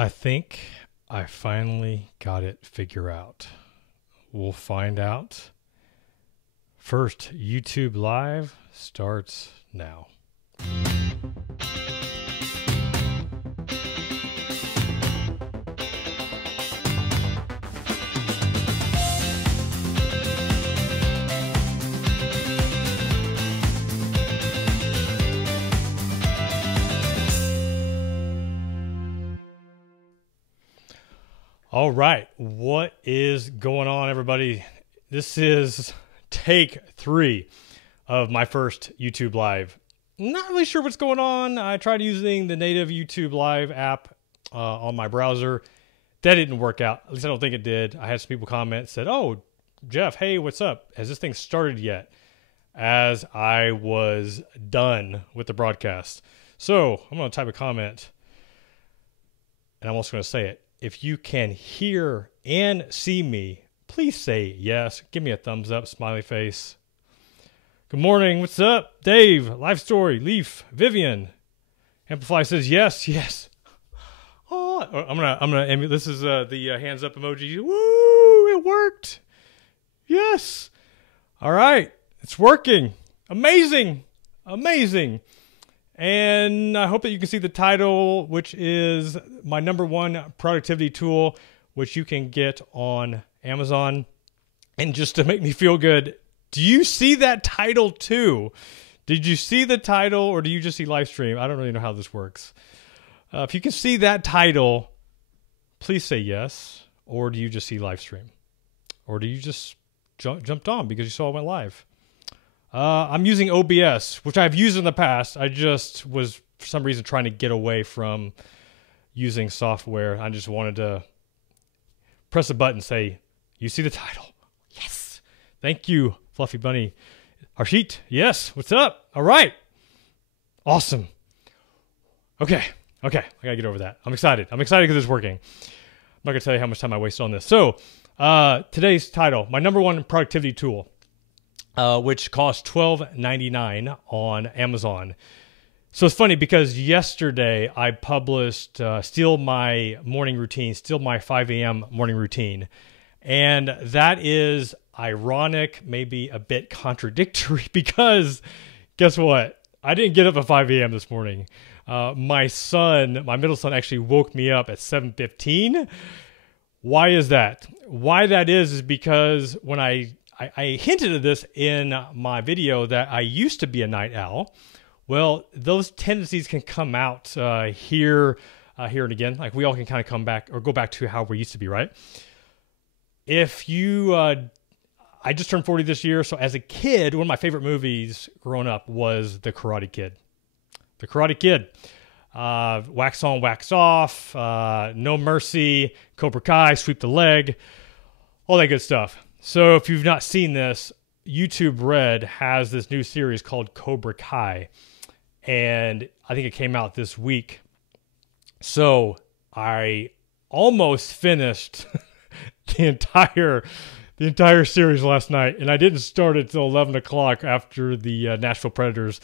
I think I finally got it figured out. We'll find out. First, YouTube Live starts now. All right, what is going on, everybody? This is take 3 of my first YouTube Live. Not really sure what's going on. I tried using the native YouTube Live app on my browser. That didn't work out. At least I don't think it did. I had some people comment, said, "Oh, Jeff, hey, what's up? Has this thing started yet?" As I was done with the broadcast. So I'm going to type a comment, and I'm also going to say it. If you can hear and see me, please say yes. Give me a thumbs up, smiley face. Good morning. What's up? Dave, Life Story, Leaf, Vivian. Amplify says yes, yes. Oh, I'm gonna. This is the hands up emoji. Woo! It worked. Yes. All right. It's working. Amazing. Amazing. And I hope that you can see the title, which is my #1 productivity tool, which you can get on Amazon. And just to make me feel good, do you see that title too? Did you see the title, or do you just see live stream? I don't really know how this works. If you can see that title, please say yes. Or do you just see live stream? Or do you just jumped on because you saw it went live? I'm using OBS, which I've used in the past. I just was, for some reason, trying to get away from using software. I just wanted to press a button, say, you see the title. Yes. Thank you, Fluffy Bunny. Harshit, yes. What's up? All right. Awesome. Okay. I got to get over that. I'm excited. I'm excited because it's working. I'm not going to tell you how much time I wasted on this. So today's title, my #1 productivity tool. Which costs $12.99 on Amazon. So it's funny because yesterday I published Steal My Morning Routine, Steal My 5 a.m. morning routine. And that is ironic, maybe a bit contradictory, because guess what? I didn't get up at 5 a.m. this morning. My middle son actually woke me up at 7:15. Why is that? Why that is because when I hinted at this in my video that I used to be a night owl. Well, those tendencies can come out here and again. Like we all can kind of come back or go back to how we used to be, right? If you, I just turned 40 this year. So as a kid, one of my favorite movies growing up was The Karate Kid. The Karate Kid. Wax on, wax off, No Mercy, Cobra Kai, Sweep the Leg, all that good stuff. So if you've not seen this, YouTube Red has this new series called Cobra Kai. And I think it came out this week. So I almost finished the entire series last night. And I didn't start it till 11 o'clock after the Nashville Predators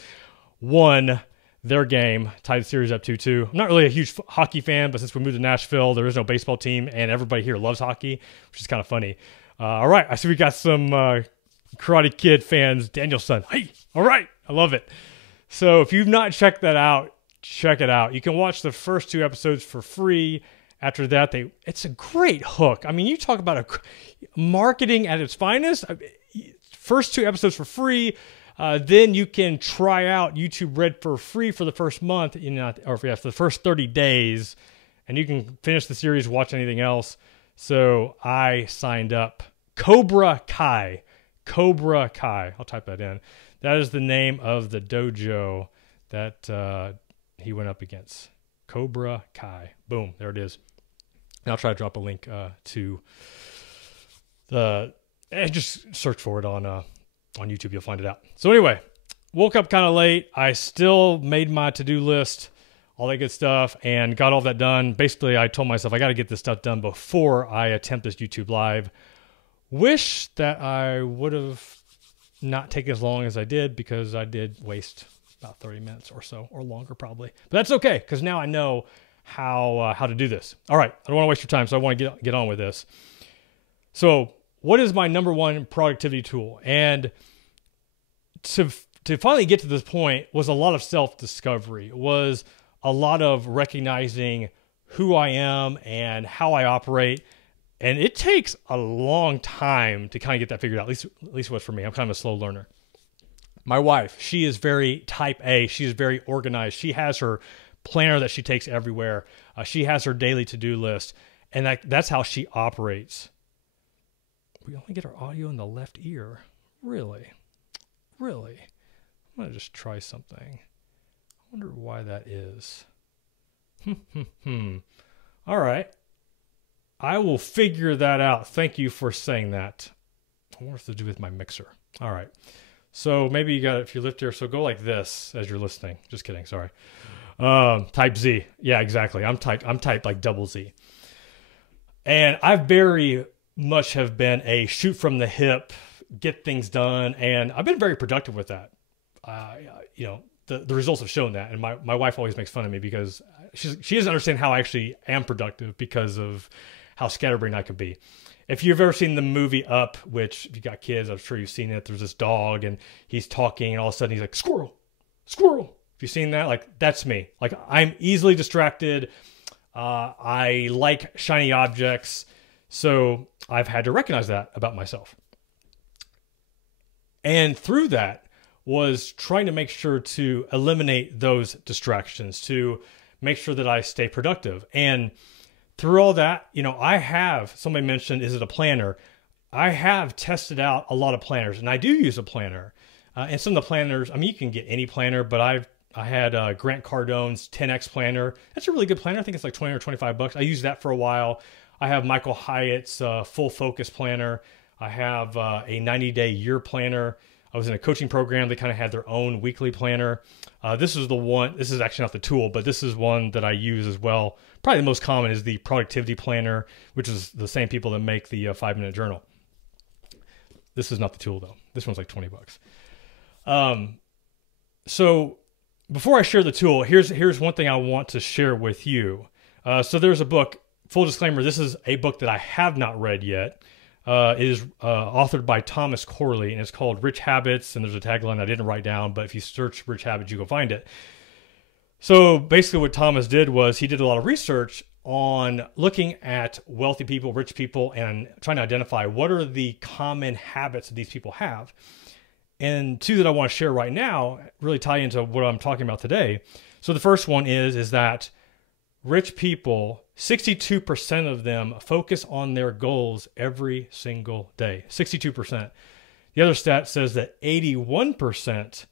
won their game, tied the series up 2-2. I'm not really a huge hockey fan, but since we moved to Nashville, there is no baseball team, and everybody here loves hockey, which is kind of funny. All right, I see we got some Karate Kid fans. Danielson, hey, all right, I love it. So if you've not checked that out, check it out. You can watch the first 2 episodes for free. After that, it's a great hook. I mean, you talk about marketing at its finest. First 2 episodes for free. Then you can try out YouTube Red for free for the first month, for the first 30 days, and you can finish the series, watch anything else. So I signed up. Cobra Kai. Cobra Kai. I'll type that in. That is the name of the dojo that he went up against. Cobra Kai. Boom. There it is. And I'll try to drop a link to just search for it on YouTube. You'll find it out. So anyway, woke up kind of late. I still made my to-do list, all that good stuff, and got all that done. Basically, I told myself I got to get this stuff done before I attempt this YouTube Live. Wish that I would have not taken as long as I did, because I did waste about 30 minutes or so, or longer probably. But that's okay, because now I know how to do this. All right, I don't want to waste your time, so I want to get on with this. So, what is my number one productivity tool? And to finally get to this point was a lot of self-discovery, was a lot of recognizing who I am and how I operate. And it takes a long time to kind of get that figured out, at least what's for me. I'm kind of a slow learner. My wife, she is very type A. She is very organized. She has her planner that she takes everywhere. She has her daily to-do list. And that's how she operates. We only get our audio in the left ear. Really? Really? I'm going to just try something. I wonder why that is. All right. I will figure that out. Thank you for saying that. I wonder if to do with my mixer. All right. So maybe you got it if you lift here. So go like this as you're listening. Just kidding. Sorry. Type Z. Yeah, exactly. I'm typed like double Z. And I very much have been a shoot from the hip, get things done. And I've been very productive with that. The results have shown that. And my wife always makes fun of me because she doesn't understand how I actually am productive because of how scatterbrained I could be. If you've ever seen the movie Up, which if you got kids, I'm sure you've seen it. There's this dog and he's talking and all of a sudden he's like, squirrel, squirrel. If you've seen that, like that's me. Like I'm easily distracted. I like shiny objects. So I've had to recognize that about myself. And through that was trying to make sure to eliminate those distractions, to make sure that I stay productive. And through all that, I have, somebody mentioned, is it a planner? I have tested out a lot of planners, and I do use a planner. And some of the planners, I mean, you can get any planner, but I had Grant Cardone's 10X planner. That's a really good planner. I think it's like 20 or 25 bucks. I used that for a while. I have Michael Hyatt's Full Focus planner. I have a 90-day year planner. I was in a coaching program. They kind of had their own weekly planner. This is the one, this is actually not the tool, but this is one that I use as well. Probably the most common is the productivity planner, which is the same people that make the 5-minute journal. This is not the tool though. This one's like 20 bucks. So before I share the tool, here's one thing I want to share with you. So there's a book, full disclaimer, this is a book that I have not read yet. It is authored by Thomas Corley, and it's called Rich Habits, and there's a tagline I didn't write down, but if you search Rich Habits, you can find it. So basically what Thomas did was he did a lot of research on looking at wealthy people, rich people, and trying to identify what are the common habits that these people have. And two that I want to share right now really tie into what I'm talking about today. So the first one is that rich people, 62% of them focus on their goals every single day. 62%. The other stat says that 81%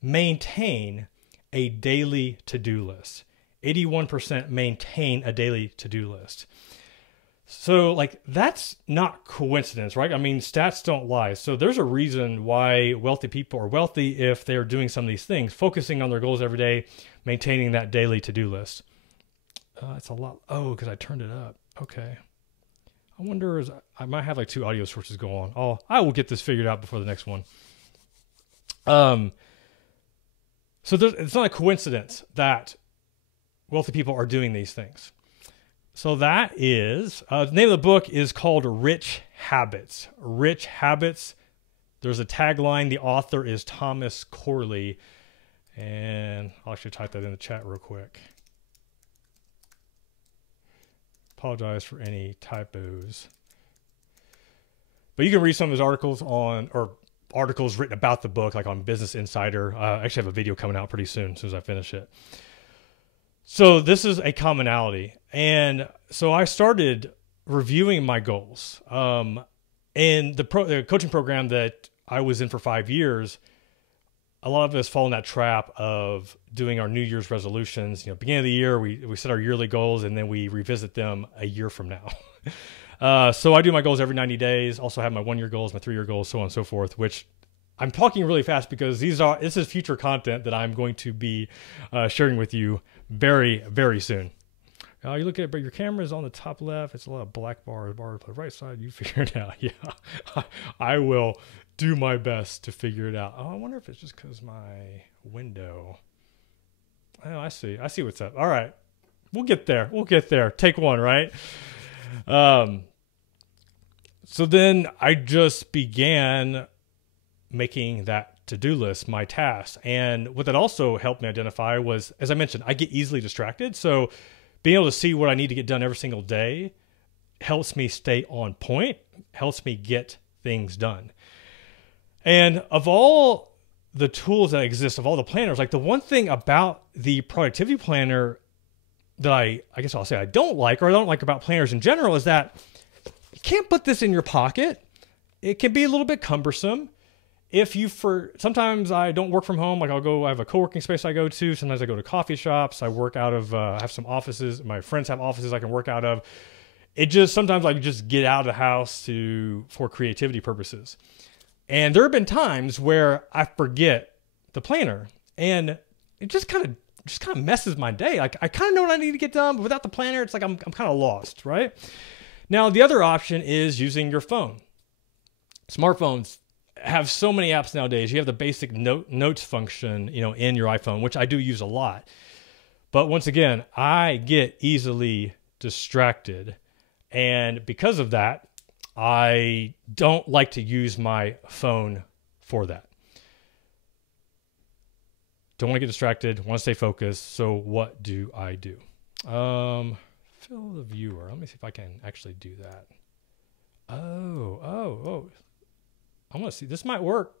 maintain a daily to-do list. 81% maintain a daily to-do list. So like that's not coincidence, right? I mean, stats don't lie. So there's a reason why wealthy people are wealthy if they're doing some of these things, focusing on their goals every day, maintaining that daily to-do list. It's a lot. Oh, because I turned it up. Okay. I wonder, I might have like two audio sources go on. I will get this figured out before the next one. So it's not a coincidence that wealthy people are doing these things. So that is, the name of the book is called Rich Habits. Rich Habits. There's a tagline. The author is Thomas Corley. And I'll actually type that in the chat real quick. Apologize for any typos. But you can read some of his articles articles written about the book, like on Business Insider. I actually have a video coming out pretty soon, as soon as I finish it. So this is a commonality. And so I started reviewing my goals. And the coaching program that I was in for 5 years, a lot of us fall in that trap of doing our New Year's resolutions. Beginning of the year, we set our yearly goals and then we revisit them a year from now. So I do my goals every 90 days. Also have my 1-year goals, my 3-year goals, so on and so forth, which I'm talking really fast because this is future content that I'm going to be sharing with you very, very soon. You look at it, but your camera is on the top left. It's a lot of black bars to the right side. You figure it out. Yeah, I will do my best to figure it out. I wonder if it's just because my window. Oh, I see what's up. All right. We'll get there. We'll get there. Take one, right? So then I just began making that to-do list my task. And what that also helped me identify was, as I mentioned, I get easily distracted. So being able to see what I need to get done every single day helps me stay on point, helps me get things done. And of all the tools that exist, of all the planners, like the one thing about the productivity planner that I guess I'll say I don't like, or I don't like about planners in general, is that you can't put this in your pocket. It can be a little bit cumbersome. Sometimes I don't work from home. Like I have a co-working space I go to. Sometimes I go to coffee shops. I work out of, I have some offices. My friends have offices I can work out of. Sometimes I just get out of the house for creativity purposes. And there have been times where I forget the planner, and it just kind of messes my day. Like I kind of know what I need to get done, but without the planner, it's like I'm kind of lost, right? Now, the other option is using your phone. Smartphones have so many apps nowadays. You have the basic notes function, in your iPhone, which I do use a lot. But once again, I get easily distracted. And because of that, I don't like to use my phone for that. Don't want to get distracted, want to stay focused. So what do I do? Fill the viewer. Let me see if I can actually do that. Oh. I want to see. This might work.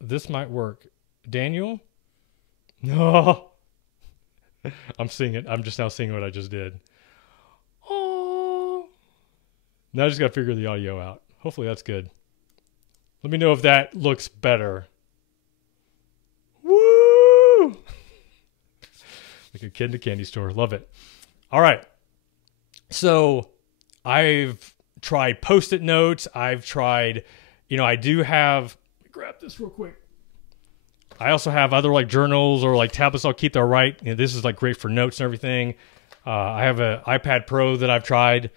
This might work. Daniel? No. I'm seeing it. I'm just now seeing what I just did. Oh. Now I just got to figure the audio out. Hopefully that's good. Let me know if that looks better. Woo! Like a kid in a candy store. Love it. All right. So I've tried Postit Notes. I've tried, I do have, grab this real quick. I also have other like journals or like tablets I'll keep that right. This is like great for notes and everything. I have an iPad Pro that I've tried.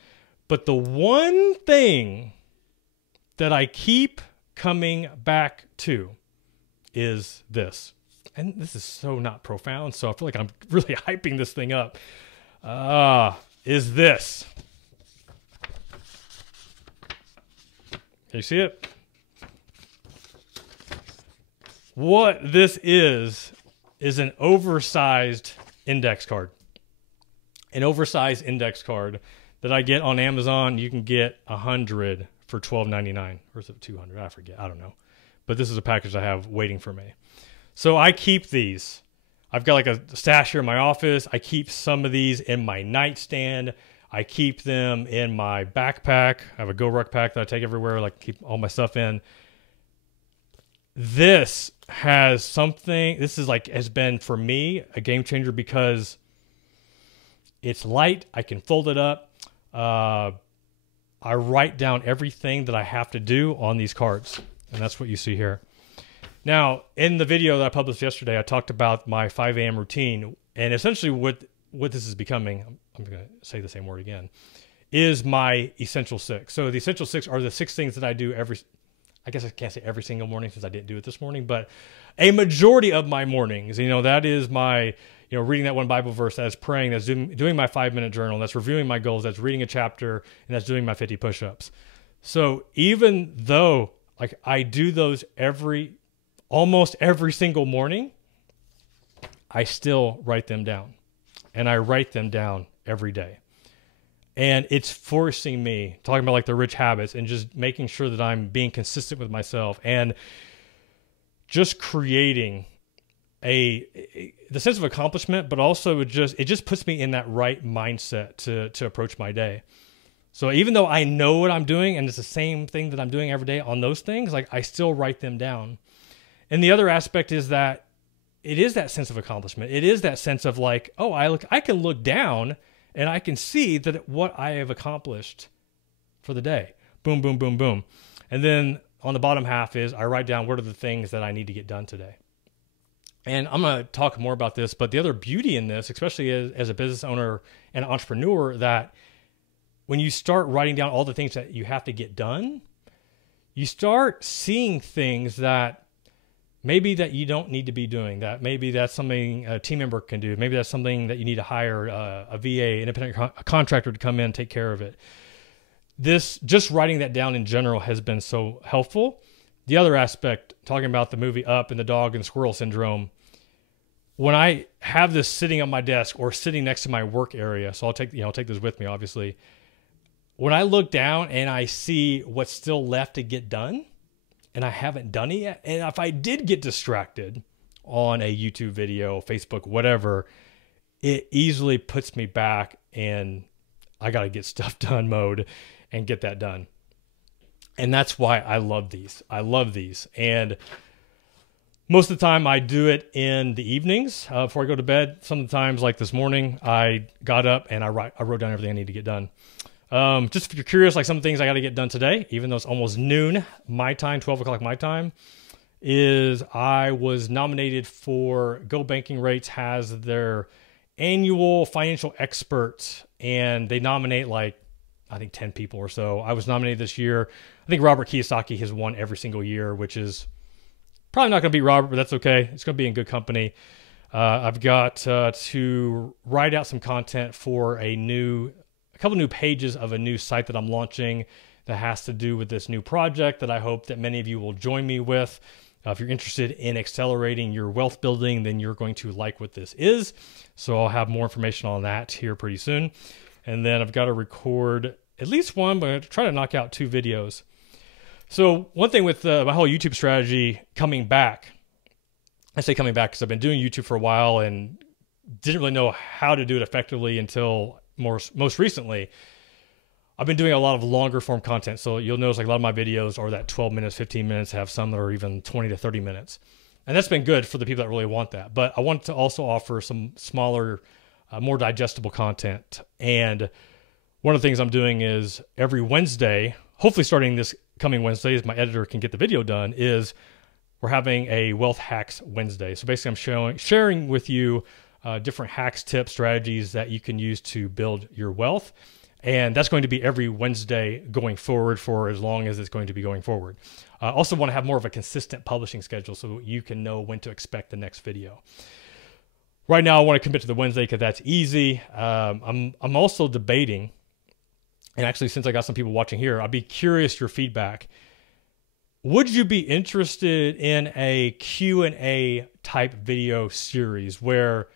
But the one thing that I keep coming back to is this. And this is so not profound, so I feel like I'm really hyping this thing up. Is this. Can you see it? What this is an oversized index card. An oversized index card that I get on Amazon. You can get 100 for $12.99. Or is it 200? I forget. I don't know. But this is a package I have waiting for me. So I keep these. I've got like a stash here in my office. I keep some of these in my nightstand. I keep them in my backpack. I have a Go Ruckpack that I take everywhere, like keep all my stuff in. This has something, has been for me a game changer because it's light. I can fold it up. I write down everything that I have to do on these cards. And that's what you see here. Now, in the video that I published yesterday, I talked about my 5 a.m. routine. And essentially what this is becoming, I'm going to say the same word again, is my essential 6. So the essential 6 are the 6 things that I do I guess I can't say every single morning since I didn't do it this morning, but a majority of my mornings, that is my, reading that one Bible verse, that's praying, that's doing my 5-minute journal, that's reviewing my goals, that's reading a chapter, and that's doing my 50 push-ups. So even though I do those almost every single morning, I still write them down. And I write them down every day. And it's forcing me, talking about like the rich habits and just making sure that I'm being consistent with myself and just creating the sense of accomplishment, but also it just puts me in that right mindset to approach my day. So even though I know what I'm doing and it's the same thing that I'm doing every day on those things, I still write them down. And the other aspect is that it is that sense of accomplishment. It is that sense of I can look down and I can see that what I have accomplished for the day. Boom, boom, boom, boom. And then on the bottom half is I write down what are the things that I need to get done today. And I'm going to talk more about this, but the other beauty in this, especially as a business owner and entrepreneur, that when you start writing down all the things that you have to get done, you start seeing things that maybe that you don't need to be doing that. Maybe that's something a team member can do. Maybe that's something that you need to hire a VA, independent contractor to come in and take care of it. This, just writing that down in general has been so helpful. The other aspect, talking about the movie Up and the dog and squirrel syndrome, when I have this sitting on my desk or sitting next to my work area, so I'll take this with me, obviously. When I look down and I see what's still left to get done, and I haven't done it yet, and if I did get distracted on a YouTube video, Facebook, whatever, it easily puts me back and I got to get stuff done mode and get that done. And that's why I love these. I love these. And most of the time I do it in the evenings before I go to bed. Sometimes, like this morning, I got up and I wrote down everything I need to get done. Just if you're curious, like some things I got to get done today, even though it's almost noon my time, 12 o'clock my time, is I was nominated for Go Banking Rates has their annual financial experts, and they nominate like, I think 10 people or so. I was nominated this year. I think Robert Kiyosaki has won every single year, which is probably not going to beat Robert, but that's okay. It's going to be in good company. I've got to write out some content for a couple new pages of a new site that I'm launching that has to do with this new project that I hope that many of you will join me with. If you're interested in accelerating your wealth building, then you're going to like what this is. So I'll have more information on that here pretty soon. And then I've got to record at least one, but I'm going to try to knock out 2 videos. So one thing with my whole YouTube strategy coming back, I say coming back because I've been doing YouTube for a while and didn't really know how to do it effectively until most recently. I've been doing a lot of longer form content. So you'll notice like a lot of my videos are that 12 minutes, 15 minutes, have some that are even 20 to 30 minutes. And that's been good for the people that really want that. But I want to also offer some smaller, more digestible content. And one of the things I'm doing is every Wednesday, hopefully starting this coming Wednesday, as my editor can get the video done, is we're having a Wealth Hacks Wednesday. So basically I'm sharing with you different hacks, tips, strategies that you can use to build your wealth. And that's going to be every Wednesday going forward for as long as it's going to be going forward. I also want to have more of a consistent publishing schedule so you can know when to expect the next video. Right now, I want to commit to the Wednesday because that's easy. I'm also debating, and actually since I got some people watching here, I'd be curious your feedback. Would you be interested in a Q&A type video series where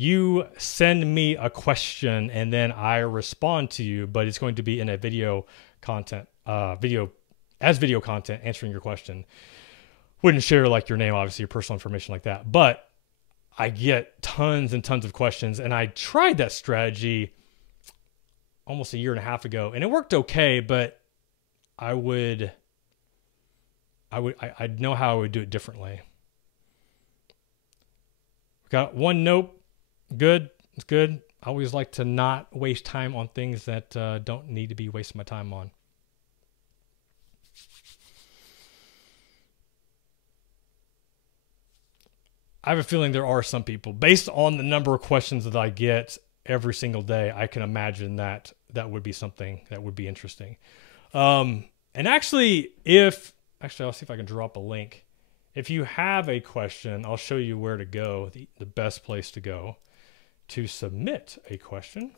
you send me a question and then I respond to you, but it's going to be in a video content, video content answering your question? Wouldn't share like your name, obviously your personal information like that, but I get tons and tons of questions. And I tried that strategy almost a year and a half ago and it worked okay, but I'd know how I would do it differently. Got one nope. Good. It's good. I always like to not waste time on things that don't need to be wasting my time on. I have a feeling there are some people, based on the number of questions that I get every single day, I can imagine that that would be something that would be interesting. And actually, I'll see if I can drop a link. If you have a question, I'll show you where to go, the best place to go to submit a question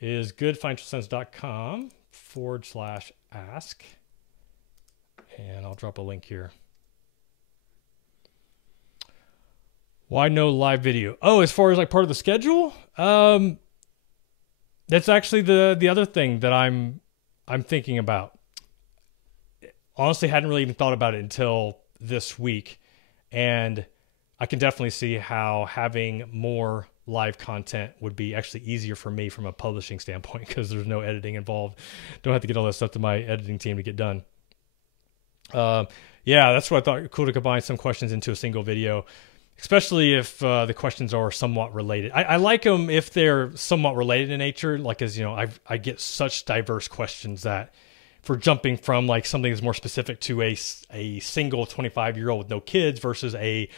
is goodfinancialsense.com/ask. And I'll drop a link here. Why no live video? Oh, as far as like part of the schedule? That's actually the other thing that I'm thinking about. Honestly, hadn't really even thought about it until this week. And I can definitely see how having more live content would be actually easier for me from a publishing standpoint because there's no editing involved. Don't have to get all that stuff to my editing team to get done. Yeah, that's what I thought. Cool to combine some questions into a single video, especially if the questions are somewhat related. I like them if they're somewhat related in nature. Like, as you know, I get such diverse questions that for jumping from like something that's more specific to a single 25-year-old with no kids versus a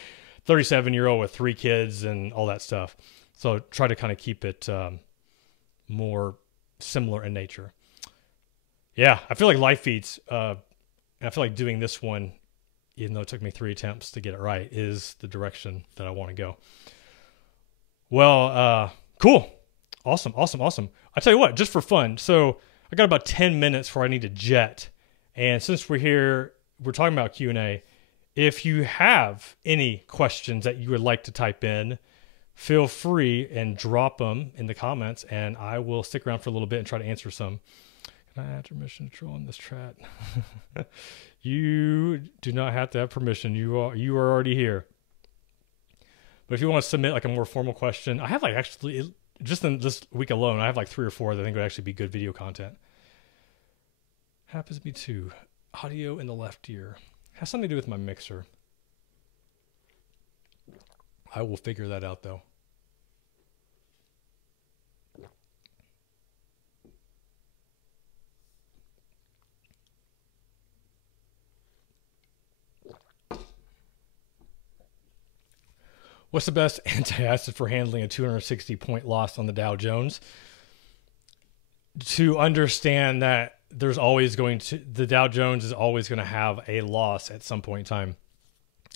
37-year-old with 3 kids and all that stuff. So try to kind of keep it more similar in nature. Yeah, I feel like live feeds, and and I feel like doing this one, even though it took me 3 attempts to get it right, is the direction that I want to go. Well, cool. Awesome. I tell you what, just for fun. So I got about 10 minutes before I need to jet. And since we're here, we're talking about Q&A. If you have any questions that you would like to type in, feel free and drop them in the comments, and I will stick around for a little bit and try to answer some. Can I have permission to troll in this chat? You do not have to have permission. You are already here. But if you want to submit like a more formal question, I have like actually, just in this week alone, I have like 3 or 4 that I think would actually be good video content. Happens to be 2. Audio in the left ear. Has something to do with my mixer. I will figure that out though. What's the best antacid for handling a 260-point loss on the Dow Jones? To understand that the Dow Jones is always going to have a loss at some point in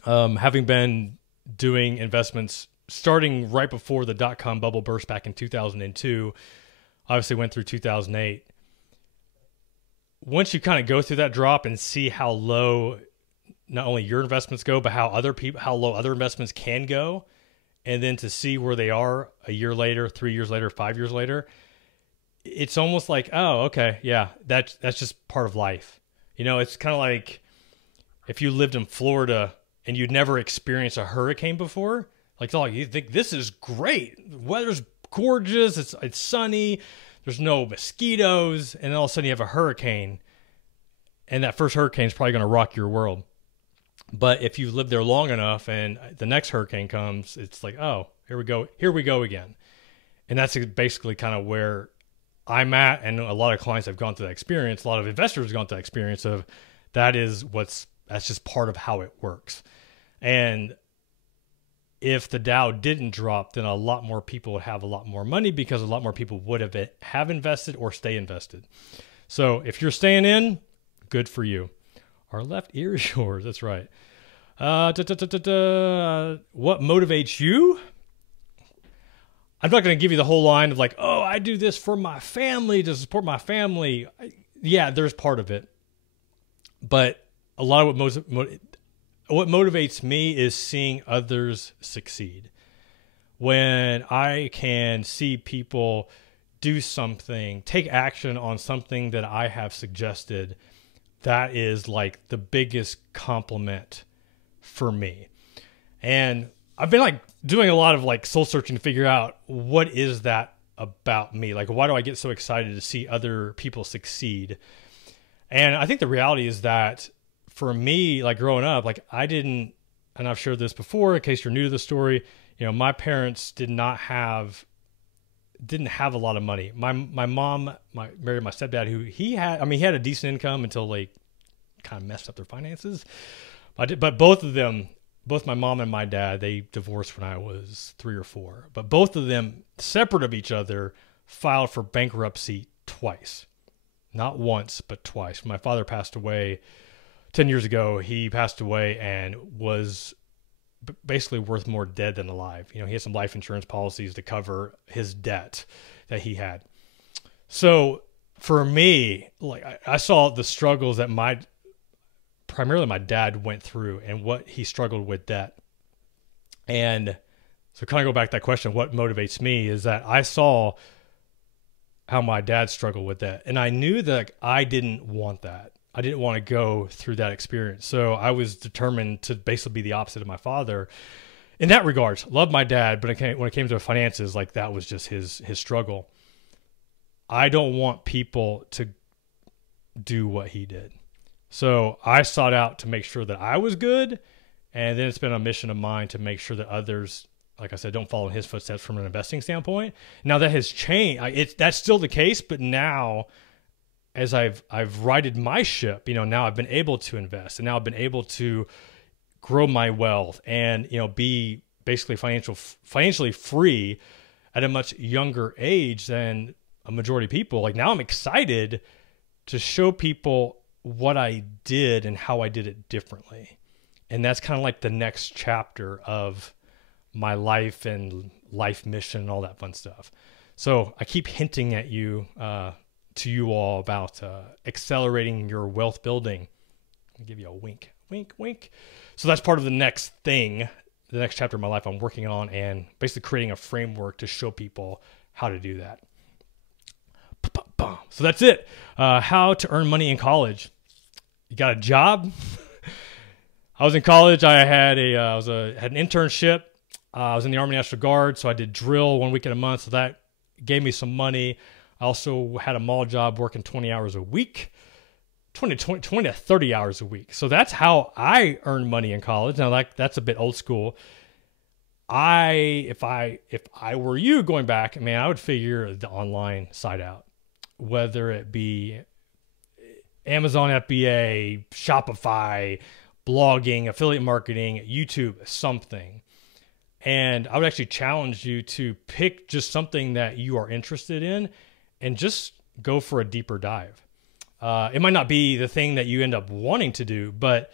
time. Having been doing investments starting right before the dot-com bubble burst back in 2002, obviously went through 2008. Once you kind of go through that drop and see how low not only your investments go, but how low other investments can go, and then to see where they are a year later, 3 years later, 5 years later, it's almost like, oh, okay, yeah, that's just part of life. You know, it's kind of like if you lived in Florida and you'd never experienced a hurricane before, like, oh, you think this is great, the weather's gorgeous, it's sunny, there's no mosquitoes, and then all of a sudden you have a hurricane, and that first hurricane is probably going to rock your world. But if you live there long enough and the next hurricane comes, it's like, oh, here we go again. And that's basically kind of where I'm at. And a lot of clients have gone through that experience. A lot of investors have gone through that experience of that's just part of how it works. And if the Dow didn't drop, then a lot more people would have a lot more money because a lot more people would have invested or stay invested. So if you're staying in, good for you. Our left ear is yours. That's right. What motivates you? I'm not going to give you the whole line of like, oh, I do this for my family, to support my family. Yeah, there's part of it. But a lot of what motivates me is seeing others succeed. When I can see people do something, take action on something that I have suggested, that is like the biggest compliment for me. And I've been like doing a lot of like soul searching to figure out what is that about me? Like, why do I get so excited to see other people succeed? And I think the reality is that for me, like growing up, like I didn't, and I've shared this before in case you're new to the story, you know, my parents didn't have a lot of money. My mom married my stepdad, who he had a decent income until like kind of messed up their finances. But both my mom and my dad, they divorced when I was 3 or 4. But both of them, separate of each other, filed for bankruptcy twice. Not once, but twice. When my father passed away 10 years ago, he passed away and was basically worth more dead than alive. You know, he had some life insurance policies to cover his debt that he had. So for me, like I saw the struggles that primarily my dad went through and what he struggled with debt. And so kind of go back to that question, what motivates me is that I saw how my dad struggled with that. And I knew that I didn't want that. I didn't want to go through that experience. So I was determined to basically be the opposite of my father in that regards. Loved my dad, but when it came to finances, like that was just his struggle. I don't want people to do what he did. So I sought out to make sure that I was good. And then it's been a mission of mine to make sure that others, like I said, don't follow in his footsteps from an investing standpoint. Now that has changed. That's still the case, but now as I've righted my ship, you know, now I've been able to invest, and now I've been able to grow my wealth and, you know, be basically financially free at a much younger age than a majority of people. Like now I'm excited to show people what I did and how I did it differently. And that's kind of like the next chapter of my life and life mission and all that fun stuff. So I keep hinting at you, to you all about accelerating your wealth building. I'll give you a wink, wink, wink. So that's part of the next thing, the next chapter of my life I'm working on, and basically creating a framework to show people how to do that. So that's it. How to earn money in college. You got a job? I was in college. I had had an internship. I was in the Army National Guard, so I did drill 1 week in a month. So that gave me some money. I also had a mall job working 20 hours a week, 20 to 30 hours a week. So that's how I earned money in college. Now that's a bit old school. If I were you going back, man, I would figure the online side out, whether it be Amazon FBA, Shopify, blogging, affiliate marketing, YouTube, something. And I would actually challenge you to pick just something that you are interested in and just go for a deeper dive. It might not be the thing that you end up wanting to do, but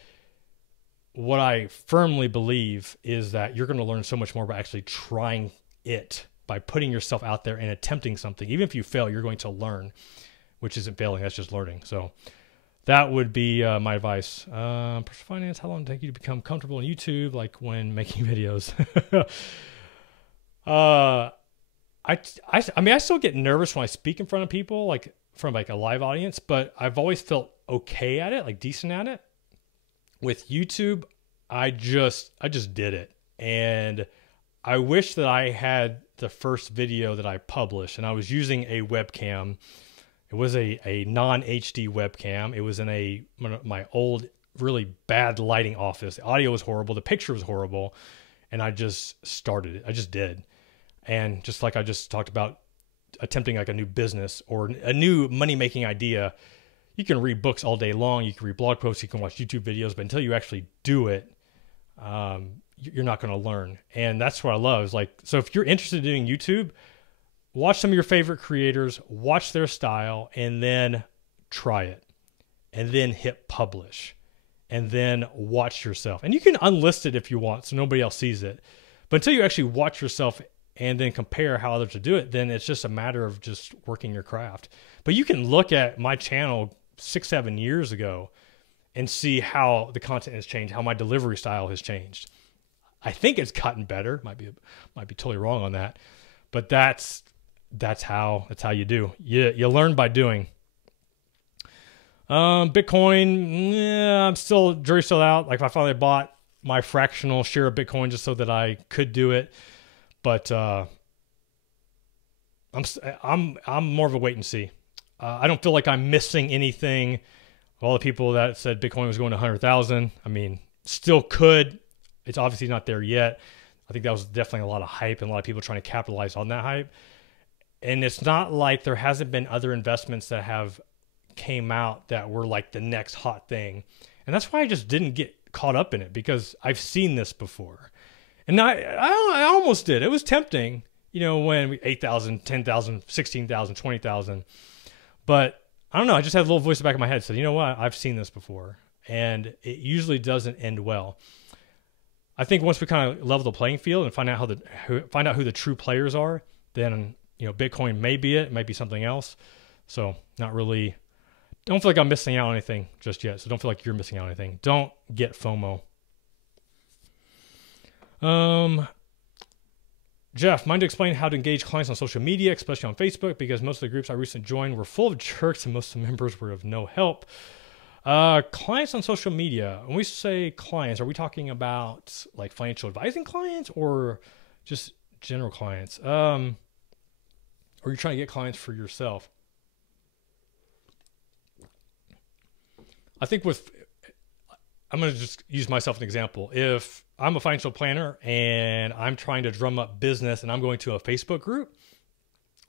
what I firmly believe is that you're going to learn so much more by actually trying it, by putting yourself out there and attempting something. Even if you fail, you're going to learn, which isn't failing, that's just learning. So that would be my advice. Personal finance, how long did it take you to become comfortable on YouTube, like when making videos? I mean, I still get nervous when I speak in front of people, like from like a live audience, but I've always felt okay at it, like decent at it. With YouTube, I just did it. And I wish that I had the first video that I published, and I was using a webcam. It was a non-HD webcam. It was in my old, really bad lighting office. The audio was horrible. The picture was horrible. And I just started it. I just did. And just like I just talked about attempting like a new business or a new money-making idea, you can read books all day long. You can read blog posts. You can watch YouTube videos. But until you actually do it, you're not going to learn. And that's what I love. Is like, so if you're interested in doing YouTube, watch some of your favorite creators, watch their style, and then try it. And then hit publish. And then watch yourself. And you can unlist it if you want so nobody else sees it. But until you actually watch yourself and then compare how others do it, then it's just a matter of just working your craft. But you can look at my channel 6-7 years ago and see how the content has changed, how my delivery style has changed. I think it's gotten better. Might be totally wrong on that. But that's how you do. You learn by doing. Bitcoin, yeah, jury's still out. Like I finally bought my fractional share of Bitcoin just so that I could do it. But I'm more of a wait and see. I don't feel like I'm missing anything. All the people that said Bitcoin was going to 100,000, I mean, still could. It's obviously not there yet. I think that was definitely a lot of hype and a lot of people trying to capitalize on that hype. And it's not like there hasn't been other investments that have came out that were like the next hot thing. And that's why I just didn't get caught up in it, because I've seen this before. And I almost did. It was tempting, when 8,000, 10,000, 16,000, 20,000. But I don't know. I just had a little voice in the back of my head that said, you know what? I've seen this before. And it usually doesn't end well. I think once we kind of level the playing field and find out who the true players are, then, Bitcoin may be it. It might be something else. So don't feel like I'm missing out on anything just yet. So don't feel like you're missing out on anything. Don't get FOMO. Jeff, mind to explain how to engage clients on social media, especially on Facebook, because most of the groups I recently joined were full of jerks and most of the members were of no help. Clients on social media. When we say clients, are we talking about like financial advising clients or just general clients? Or are you trying to get clients for yourself? I think I'm going to just use myself as an example. If I'm a financial planner and I'm trying to drum up business and I'm going to a Facebook group,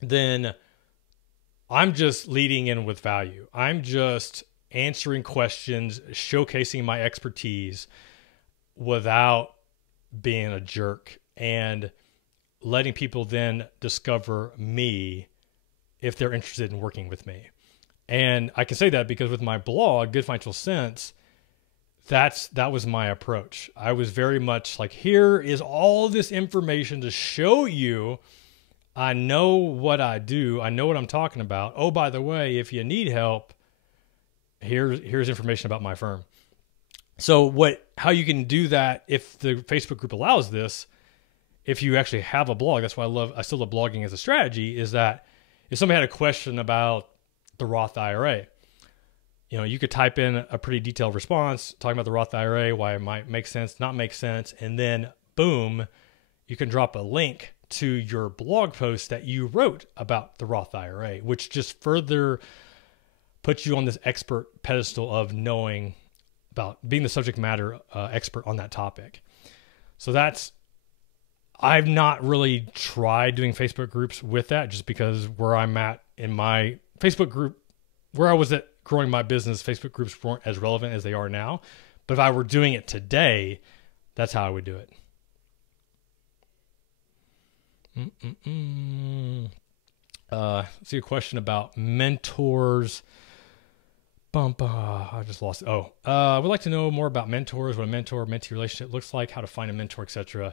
then I'm just leading in with value. I'm just answering questions, showcasing my expertise without being a jerk, and letting people then discover me if they're interested in working with me. And I can say that because with my blog, Good Financial Sense, that was my approach. I was very much like, here is all this information to show you I know what I do. I know what I'm talking about. Oh, by the way, if you need help, here's information about my firm. So how you can do that if the Facebook group allows this, if you actually have a blog, that's why I still love blogging as a strategy, is that if somebody had a question about the Roth IRA, you could type in a pretty detailed response talking about the Roth IRA, why it might make sense, not make sense. And then boom, you can drop a link to your blog post that you wrote about the Roth IRA, which just further puts you on this expert pedestal of knowing about being the subject matter expert on that topic. So I've not really tried doing Facebook groups with that, just because where I'm at in my Facebook group, where I was at growing my business, Facebook groups weren't as relevant as they are now. But if I were doing it today, that's how I would do it. See a question about mentors. I just lost it. I would like to know more about mentors, what a mentor-mentee relationship looks like, how to find a mentor, etc.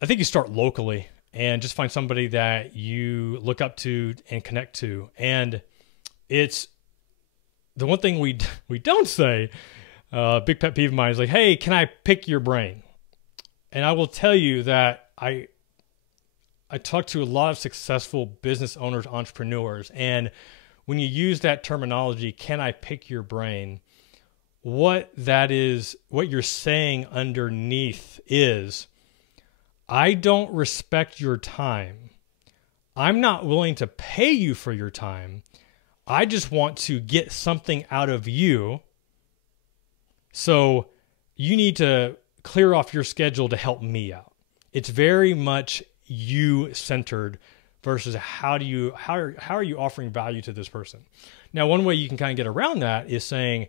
I think you start locally and just find somebody that you look up to and connect to. And it's the one thing we don't say, big pet peeve of mine is like, hey, can I pick your brain? And I will tell you that I talk to a lot of successful business owners, entrepreneurs, and when you use that terminology, can I pick your brain? What you're saying underneath is, I don't respect your time. I'm not willing to pay you for your time. I just want to get something out of you. So you need to clear off your schedule to help me out. It's very much you-centered versus how are you offering value to this person? Now, one way you can kind of get around that is saying,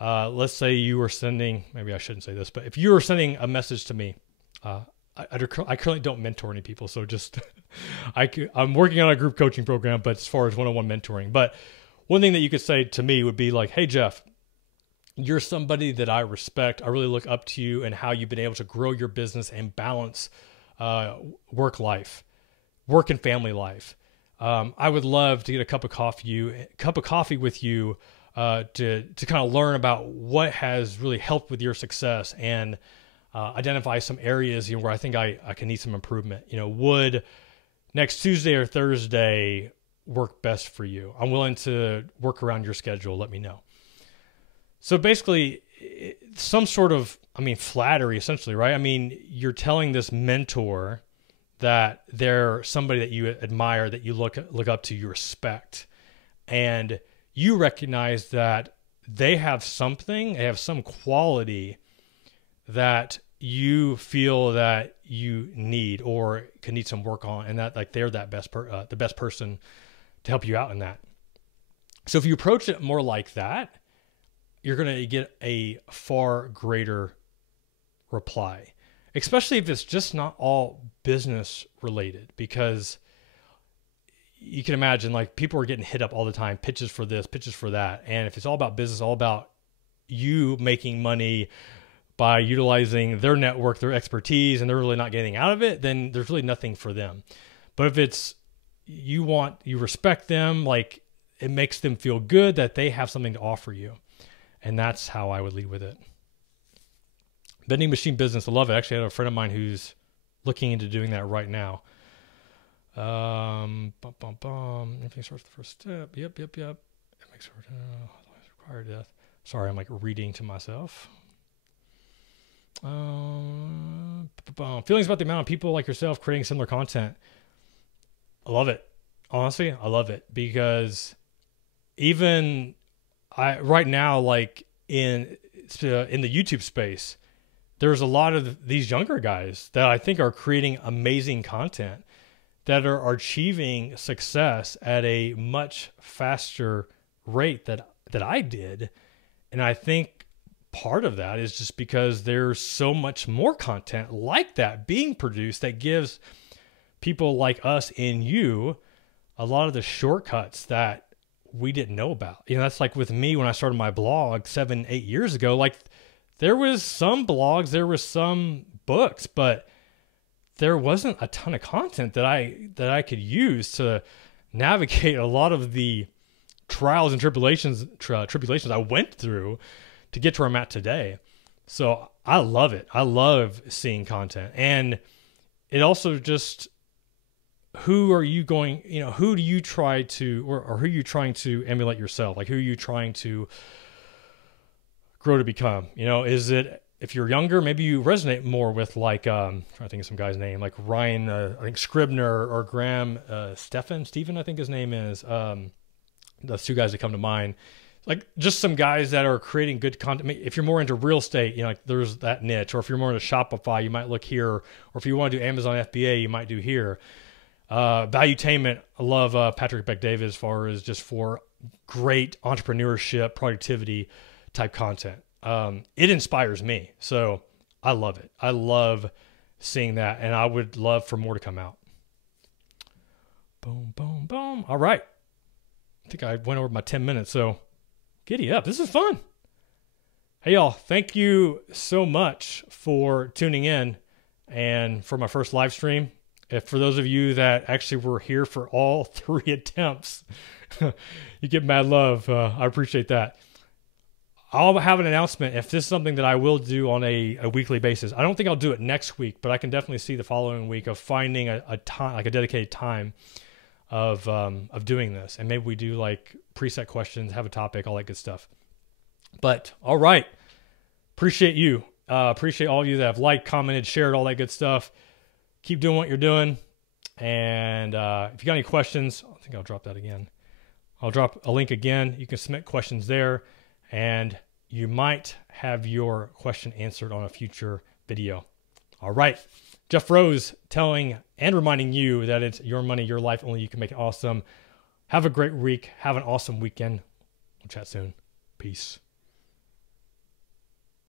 let's say you were sending, maybe I shouldn't say this, but if you were sending a message to me, I currently don't mentor any people, so just I'm working on a group coaching program, but as far as one-on-one mentoring. But one thing that you could say to me would be like, hey, Jeff, you're somebody that I respect. I really look up to you and how you've been able to grow your business and balance work and family life. I would love to get a cup of coffee with you to kind of learn about what has really helped with your success and identify some areas where I think I can need some improvement. Would next Tuesday or Thursday work best for you? I'm willing to work around your schedule. Let me know. So basically, some sort of, flattery essentially, right? You're telling this mentor that they're somebody that you admire, that you look up to, you respect, and you recognize that they have some quality that you feel that you need or can need some work on, and that like they're the best person to help you out in that. So if you approach it more like that, you're going to get a far greater reply, especially if it's just not all business related, because you can imagine like people are getting hit up all the time, pitches for this, pitches for that. And if it's all about business, all about you making money by utilizing their network, their expertise, and they're really not getting out of it, then there's really nothing for them. But if it's, you respect them, like it makes them feel good that they have something to offer you. And that's how I would lead with it. Vending machine business, I love it. Actually, I have a friend of mine who's looking into doing that right now. Everything starts with the first step. Yep. It makes required death. Sorry, I'm like reading to myself. Feelings about the amount of people like yourself creating similar content. I love it. Honestly, I love it, because even right now, like in the YouTube space, there's a lot of these younger guys that I think are creating amazing content that are achieving success at a much faster rate that I did. And I think part of that is just because there's so much more content like that being produced that gives people like us and you a lot of the shortcuts that we didn't know about. You know, that's like with me when I started my blog 7-8 years ago. Like, there was some blogs, there was some books, but there wasn't a ton of content that I could use to navigate a lot of the trials and tribulations I went through to get to where I'm at today. So I love it. I love seeing content. And it also just, who are you going, you know, who do you try to, or who are you trying to emulate yourself? Like, who are you trying to grow to become? You know, is it, if you're younger, maybe you resonate more with, like, I'm trying to think of some guy's name, like Ryan, I think Scribner, or Graham, Stephen, I think his name is, those two guys that come to mind. Like, just some guys that are creating good content. If you're more into real estate, you know, like, there's that niche. Or if you're more into Shopify, you might look here. Or if you want to do Amazon FBA, you might do here. Valuetainment, I love Patrick Bet-David as far as just for great entrepreneurship, productivity type content. It inspires me. So I love it. I love seeing that. And I would love for more to come out. Boom, boom, boom. All right. I think I went over my 10 minutes. So giddy up. This is fun. Hey, y'all. Thank you so much for tuning in and for my first live stream. If for those of you that actually were here for all 3 attempts, you get mad love. I appreciate that. I'll have an announcement if this is something that I will do on a weekly basis. I don't think I'll do it next week, but I can definitely see the following week of finding a time, like a dedicated time of doing this. And maybe we do like preset questions, have a topic, all that good stuff. But all right. Appreciate you. Appreciate all of you that have liked, commented, shared, all that good stuff. Keep doing what you're doing. And if you got any questions, I think I'll drop that again. I'll drop a link again. You can submit questions there, and you might have your question answered on a future video. All right. Jeff Rose telling and reminding you that it's your money, your life, only you can make it awesome. Have a great week. Have an awesome weekend. We'll chat soon. Peace.